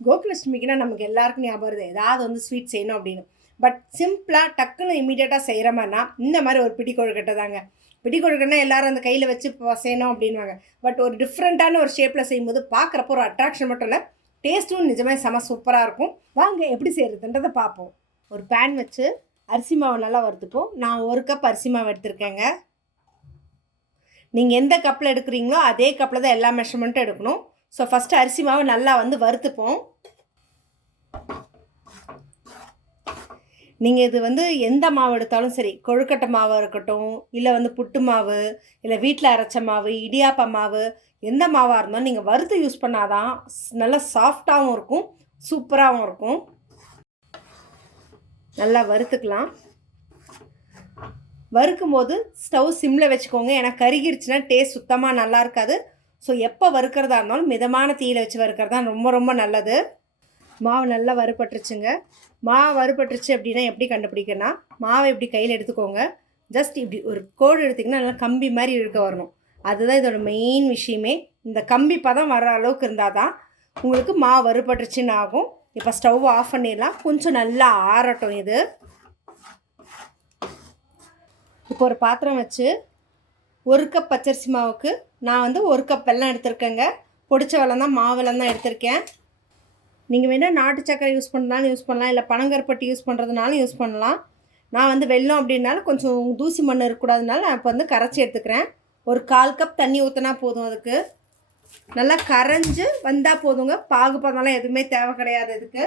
கோகுலஷ்மிக்குனா நமக்கு எல்லாருக்கும் ஞாபகம் வருது ஏதாவது வந்து ஸ்வீட் செய்யணும் அப்படின்னு. பட் சிம்பிளாக டக்குன்னு இமீடியட்டாக செய்கிற மாதிரினா இந்த மாதிரி ஒரு பிடி கொழுக்கட்டை தாங்க. பிடி கொழுக்கட்டைனா எல்லாரும் அந்த கையில் வச்சு செய்யணும் அப்படின்வாங்க பட் ஒரு டிஃப்ரெண்ட்டான ஒரு ஷேப்பில் செய்யும்போது பார்க்குறப்போ ஒரு அட்ராக்ஷன் மட்டும் இல்லை டேஸ்ட்டும் நிஜமே செம சூப்பராக இருக்கும். வாங்க எப்படி செய்கிறதுன்றதை பார்ப்போம். ஒரு பேன் வச்சு அரிசி மாவு நல்லா வறுத்துப்போம். நான் ஒரு கப் அரிசி மாவு எடுத்திருக்கேங்க. நீங்கள் எந்த கப்பில் எடுக்கிறீங்களோ அதே கப்பில் தான் எல்லா மெஷர்மெண்ட்டும் எடுக்கணும். ஸோ ஃபஸ்ட்டு அரிசி மாவு நல்லா வந்து வறுத்துப்போம். நீங்கள் இது வந்து எந்த மாவு எடுத்தாலும் சரி கொழுக்கட்டை மாவாக இருக்கட்டும் இல்லை வந்து புட்டு மாவு இல்லை வீட்டில் அரைச்ச மாவு இடியாப்ப மாவு எந்த மாவாக இருந்தாலும் நீங்கள் வறுத்து யூஸ் பண்ணாதான் ஸ்- நல்லா சாஃப்டாகவும் இருக்கும் சூப்பராகவும் இருக்கும். நல்லா வறுத்துக்கலாம். வறுக்கும் போது ஸ்டவ் சிம்மில் வச்சுக்கோங்க. ஏன்னா கருகிருச்சுன்னா டேஸ்ட் சுத்தமாக நல்லா இருக்காது. ஸோ எப்போ வறுக்கிறதா இருந்தாலும் மிதமான தீயில் வச்சு வறுக்கிறது தான் ரொம்ப ரொம்ப நல்லது. மாவு நல்லா வறுபட்டுருச்சுங்க. மாவு வறுபட்டுருச்சு அப்படின்னா எப்படி கண்டுபிடிக்கன்னா மாவை இப்படி கையில் எடுத்துக்கோங்க. ஜஸ்ட் இப்படி ஒரு கோடு எடுத்திங்கன்னா நல்லா கம்பி மாதிரி இழுக்க வரணும். அதுதான் இதோட மெயின் விஷயமே. இந்த கம்பி பதம் வர அளவுக்கு இருந்தால் தான் உங்களுக்கு மாவு வறுபட்டுருச்சுன்னு ஆகும். இப்போ ஸ்டவ் ஆஃப் பண்ணிடலாம். கொஞ்சம் நல்லா ஆறட்டும் இது. இப்போ ஒரு பாத்திரம் வச்சு ஒரு கப் பச்சரிசி மாவுக்கு நான் வந்து ஒரு கப் வெல்லம் எடுத்திருக்கேங்க. பொடிச்ச வெல்லம் தான் மாவு வெல்லம் தான் எடுத்திருக்கேன். நீங்கள் வேணால் நாட்டு சக்கரை யூஸ் பண்ணுறதுனாலும் யூஸ் பண்ணலாம். இல்லை பனங்கருப்பட்டி யூஸ் பண்ணுறதுனாலும் யூஸ் பண்ணலாம். நான் வந்து வெல்லம் அப்படின்னாலும் கொஞ்சம் தூசி மண் இருக்கக்கூடாதுனால நான் இப்போ வந்து கரைச்சி எடுத்துக்கிறேன். ஒரு கால் கப் தண்ணி ஊற்றினா போதும் அதுக்கு. நல்லா கரைஞ்சி வந்தால் போதுங்க. பாகு பதம்லாம் எதுவுமே தேவை கிடையாது இதுக்கு.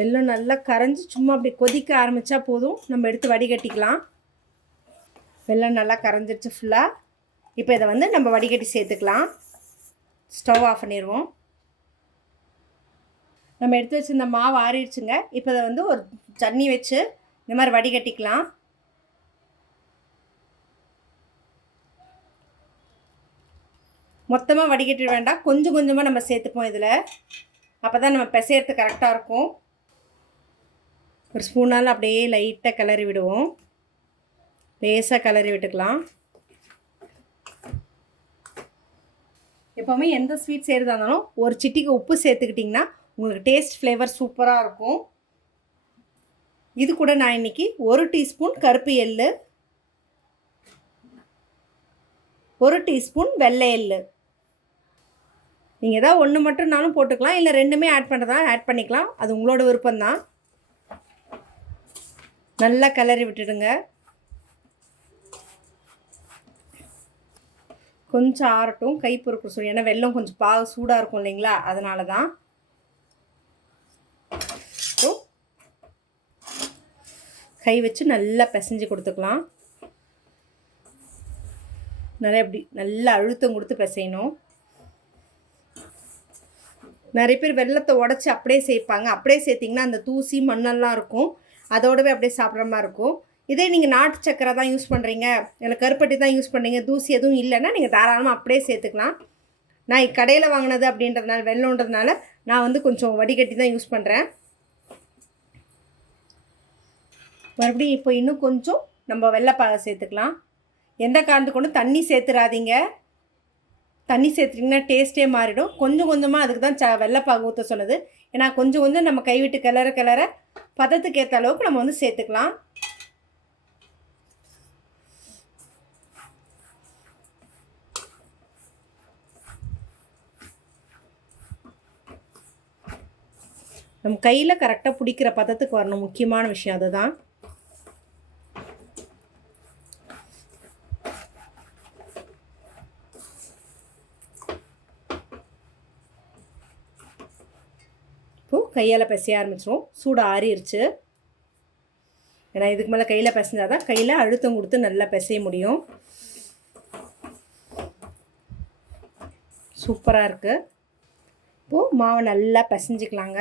வெள்ளம் நல்லா கரைஞ்சி சும்மா அப்படி கொதிக்க ஆரம்பித்தா போதும். நம்ம எடுத்து வடிகட்டிக்கலாம். வெள்ளம் நல்லா கரைஞ்சிருச்சு ஃபுல்லாக இப்போ இதை வந்து நம்ம வடிகட்டி சேர்த்துக்கலாம். ஸ்டவ் ஆஃப் பண்ணிடுவோம். நம்ம எடுத்து வச்சுருந்த மாவு ஆறிடுச்சுங்க. இப்போ இதை வந்து ஒரு சட்னி வச்சு இந்த மாதிரி வடிகட்டிக்கலாம். மொத்தமாக வடிகட்டிட வேண்டாம். கொஞ்சம் கொஞ்சமாக நம்ம சேர்த்துப்போம் இதில். அப்போ தான் நம்ம பிசையறது கரெக்டாக இருக்கும். ஒரு ஸ்பூனால் அப்படியே லைட்டாக கிளறி விடுவோம். லேசாக கிளறி விட்டுக்கலாம். எப்போவுமே எந்த ஸ்வீட் செய்கிறதா இருந்தாலும் ஒரு சிட்டிக்கு உப்பு சேர்த்துக்கிட்டிங்கன்னா உங்களுக்கு டேஸ்ட் ஃப்ளேவர் சூப்பராக இருக்கும். இது கூட நான் இன்னைக்கு ஒரு டீஸ்பூன் கருப்பு எள்ளு ஒரு டீஸ்பூன் வெள்ளை எள்ளு. நீங்கள் ஏதாவது ஒன்று மட்டும்னாலும் போட்டுக்கலாம் இல்லை ரெண்டுமே ஆட் பண்ணுறதா ஆட் பண்ணிக்கலாம். அது உங்களோட விருப்பம்தான். நல்லா கிளறி விட்டுடுங்க. கொஞ்சம் ஆறட்டும் கை பொறுப்பு சொல்லி ஏன்னா வெல்லம் கொஞ்சம் பா சூடாக இருக்கும் இல்லைங்களா? அதனால தான் கை வச்சு நல்லா பிசைஞ்சு கொடுத்துக்கலாம். நிறைய இப்படி நல்லா அழுத்தம் கொடுத்து பிசையணும். நிறைய பேர் வெள்ளத்தை உடச்சி அப்படியே சேர்ப்பாங்க. அப்படியே சேர்த்திங்கன்னா அந்த தூசி மண்ணெல்லாம் இருக்கும். அதோடவே அப்படியே சாப்பிட்ற மாதிரி இருக்கும். இதே நீங்கள் நாட்டு சக்கரை தான் யூஸ் பண்ணுறீங்க இல்லை கருப்பட்டி தான் யூஸ் பண்ணுறீங்க தூசி எதுவும் இல்லைன்னா நீங்கள் தாராளமாக அப்படியே சேர்த்துக்கலாம். நான் கடையில் வாங்கினது அப்படின்றதுனால வெள்ளம்ன்றதுனால நான் வந்து கொஞ்சம் வடிகட்டி தான் யூஸ் பண்ணுறேன் மறுபடியும் இப்போ இன்னும் கொஞ்சம் நம்ம வெள்ளைப்பாக சேர்த்துக்கலாம். எந்த காரணத்து கொண்டு தண்ணி சேர்த்துறாதீங்க. தண்ணி சேர்த்துட்டிங்கன்னா டேஸ்ட்டே மாறிடும். கொஞ்சம் கொஞ்சமாக அதுக்கு தான் ச வெள்ளைப்பாகு ஊற்ற சொன்னது. ஏன்னா கொஞ்சம் கொஞ்சம் நம்ம கைவிட்டு கிளற கிளற பதத்துக்கு ஏற்ற அளவுக்கு நம்ம வந்து சேர்த்துக்கலாம். நம்ம கையில் கரெக்டாக பிடிக்கிற பதத்துக்கு வரணும். முக்கியமான விஷயம் அதுதான். கையால் பிசைய ஆரம்பிச்சிரும். சூடு ஆறிடுச்சு ஏன்னா இதுக்கு மேலே கையில் பிசைஞ்சால் தான் கையில் அழுத்தம் கொடுத்து நல்லா பிசைய முடியும். சூப்பராக இருக்குது இப்போது மாவை நல்லா பிசைஞ்சிக்கலாங்க.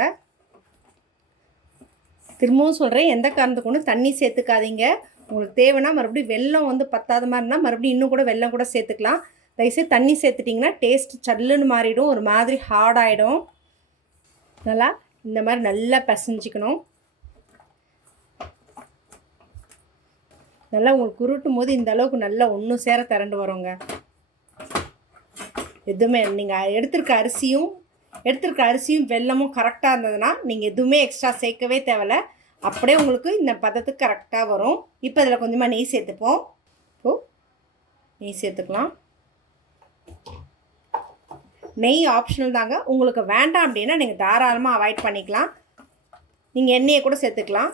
திரும்பவும் சொல்கிறேன் எந்த காரணத்துக்கு ஒன்று தண்ணி சேர்த்துக்காதீங்க. உங்களுக்கு தேவைன்னா மறுபடியும் வெல்லம் வந்து பத்தாத மாதிரி இருந்தால் மறுபடியும் இன்னும் கூட வெள்ளம் கூட சேர்த்துக்கலாம். தயவுசெய்து தண்ணி சேர்த்துட்டிங்கன்னா டேஸ்ட் சல்லுன்னு மாறிடும். ஒரு மாதிரி ஹார்ட் ஆகிடும் நல்லா இந்த மாதிரி நல்லா பசஞ்சிக்கணும். நல்லா உங்களுக்கு உருட்டும் போது இந்த அளவுக்கு நல்லா ஒன்றும் சேர திரண்டு வருங்க. எதுவுமே நீங்கள் எடுத்திருக்க அரிசியும் எடுத்திருக்க அரிசியும் வெல்லமும் கரெக்டாக இருந்ததுன்னா நீங்கள் எதுவுமே எக்ஸ்ட்ரா சேர்க்கவே தேவையில்ல. அப்படியே உங்களுக்கு இந்த பதத்துக்கு கரெக்டாக வரும். இப்போ இதில் கொஞ்சமாக நெய் சேர்த்துப்போம். இப்போது நெய் சேர்த்துக்கலாம். நெய் ஆப்ஷனல் தாங்க. உங்களுக்கு வேண்டாம் அப்படின்னா நீங்கள் தாராளமாக அவாய்ட் பண்ணிக்கலாம். நீங்கள் எண்ணெயை கூட சேர்த்துக்கலாம்.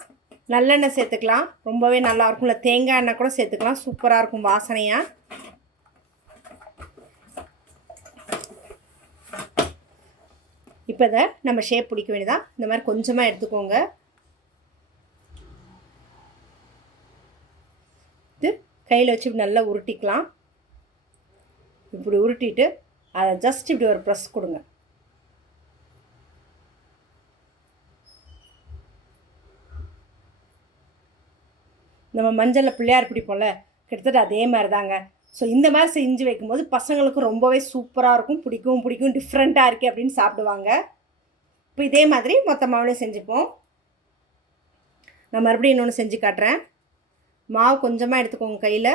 நல்லெண்ணெய் சேர்த்துக்கலாம். ரொம்பவே நல்லா இருக்கும். இல்லை தேங்காய் எண்ணெய் கூட சேர்த்துக்கலாம். சூப்பராக இருக்கும் வாசனையாக இப்போ இதை நம்ம ஷேப் பிடிக்க வேண்டியதான் இந்த மாதிரி கொஞ்சமாக எடுத்துக்கோங்க. இது கையில் வச்சு நல்லா உருட்டிக்கலாம். இப்படி உருட்டிட்டு அதை ஜஸ்ட் இப்படி ஒரு ப்ரெஸ் கொடுங்க. நம்ம மஞ்சளில் பிள்ளையார் பிடிப்போம்ல கிட்டத்தட்ட அதே மாதிரி தாங்க ஸோ இந்த மாதிரி செஞ்சு வைக்கும்போது பசங்களுக்கும் ரொம்பவே சூப்பராக இருக்கும் பிடிக்கும் பிடிக்கும் டிஃப்ரெண்ட்டாக இருக்கே அப்படின்னு சாப்பிடுவாங்க. இப்போ இதே மாதிரி மொத்த செஞ்சுப்போம். நான் மறுபடியும் இன்னொன்று செஞ்சு காட்டுறேன். மாவு கொஞ்சமாக எடுத்துக்கோங்க கையில்.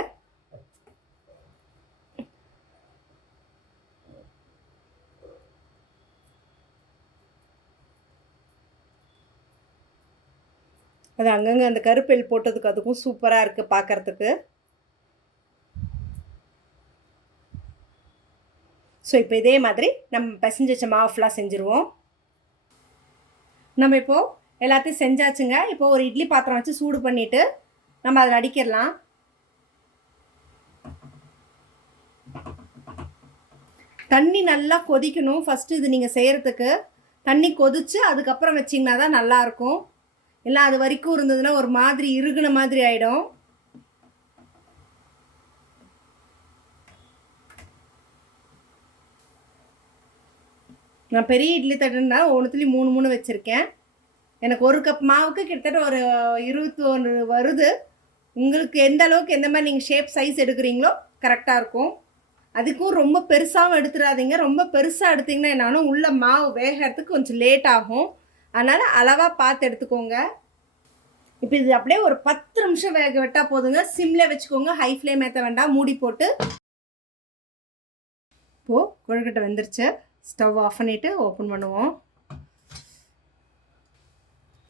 அது அங்கங்கே அந்த கருப்பெல் போட்டதுக்கு அதுக்கும் சூப்பராக இருக்குது பார்க்குறதுக்கு ஸோ இப்போ இதே மாதிரி நம்ம பிசைஞ்சு வச்ச மாவு ஃபுல்லாக செஞ்சுருவோம். நம்ம இப்போது எல்லாத்தையும் செஞ்சாச்சுங்க. இப்போ ஒரு இட்லி பாத்திரம் வச்சு சூடு பண்ணிவிட்டு நம்ம அதில் அடிக்கிடலாம். தண்ணி நல்லா கொதிக்கணும். ஃபஸ்ட்டு இது நீங்கள் செய்கிறதுக்கு தண்ணி கொதித்து அதுக்கப்புறம் வச்சிங்கன்னா தான் நல்லாயிருக்கும் இல்லை அது வரைக்கும் இருந்ததுன்னா ஒரு மாதிரி இறுகுன மாதிரி ஆகிடும் நான் பெரிய இட்லி தட்டுன்னா ஒன்றுத்துலேயும் மூணு மூணு வச்சுருக்கேன். எனக்கு ஒரு கப் மாவுக்கு கிட்டத்தட்ட ஒரு இருபத்தி ஒன்று வருது. உங்களுக்கு எந்த அளவுக்கு எந்த மாதிரி நீங்கள் ஷேப் சைஸ் எடுக்கிறீங்களோ கரெக்டாக இருக்கும். அதுக்கும் ரொம்ப பெருசாகவும் எடுத்துடாதீங்க. ரொம்ப பெருசாக எடுத்திங்கன்னா என்னாலும் உள்ள மாவு வேகிறதுக்கு கொஞ்சம் லேட் ஆகும். அதனால் அளவாக பார்த்து எடுத்துக்கோங்க. இப்போ இது அப்படியே ஒரு பத்து நிமிஷம் வேக விட்டால் போதுங்க. சிம்மில் வச்சுக்கோங்க. ஹை ஃப்ளேம் ஏற்ற வேண்டாம். மூடி போட்டு. இப்போது கொழுக்கட்டை வெந்துருச்சு. ஸ்டவ் ஆஃப் பண்ணிவிட்டு ஓப்பன் பண்ணுவோம்.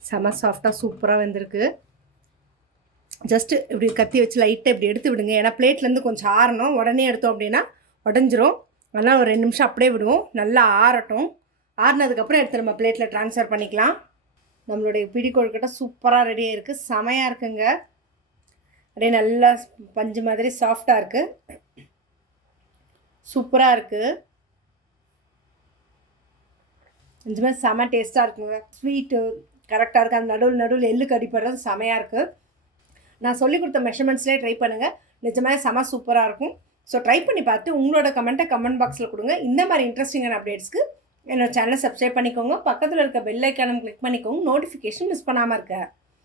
செம சாஃப்டாக சூப்பராக வந்திருக்கு. ஜஸ்ட்டு இப்படி கத்தி வச்சு லைட்டாக இப்படி எடுத்து விடுங்க. ஏன்னா பிளேட்லேருந்து கொஞ்சம் ஆறணும். உடனே எடுத்தோம் அப்படின்னா உடஞ்சிரும். அதனால் ஒரு ரெண்டு நிமிஷம் அப்படியே விடுவோம். நல்லா ஆறட்டும். ஆறுனதுக்கப்புறம் எடுத்து நம்ம பிளேட்டில் ட்ரான்ஸ்ஃபர் பண்ணிக்கலாம். நம்மளுடைய பிடி கொழுக்கட்டை சூப்பராக ரெடியாக இருக்குது செமையாக இருக்குங்க. அப்படியே நல்லா பஞ்சு மாதிரி சாஃப்டாக இருக்குது சூப்பராக இருக்குது நிஜமாக செம டேஸ்ட்டாக இருக்குங்க. ஸ்வீட்டு கரெக்டாக இருக்குது அந்த நடுவில் நடுவில் எள்ளு கடிப்படுறது செமையாக இருக்குது நான் சொல்லி கொடுத்த மெஷர்மெண்ட்ஸ்லேயே ட்ரை பண்ணுங்கள் நிஜமாக செம சூப்பராக இருக்கும். ஸோ ட்ரை பண்ணி பார்த்து உங்களோட கமெண்ட்டை கமெண்ட் பாக்ஸில் கொடுங்க. இந்த மாதிரி இன்ட்ரெஸ்டிங்கான அப்டேட்ஸ்க்கு என்னோட சேனலை சப்ஸ்கிரைப் பண்ணிக்கோங்க. பக்கத்தில் இருக்க பெல் ஐக்கானும் கிளிக் பண்ணிக்கோங்க. நோட்டிஃபிகேஷன் மிஸ் பண்ணாமல் இருக்க.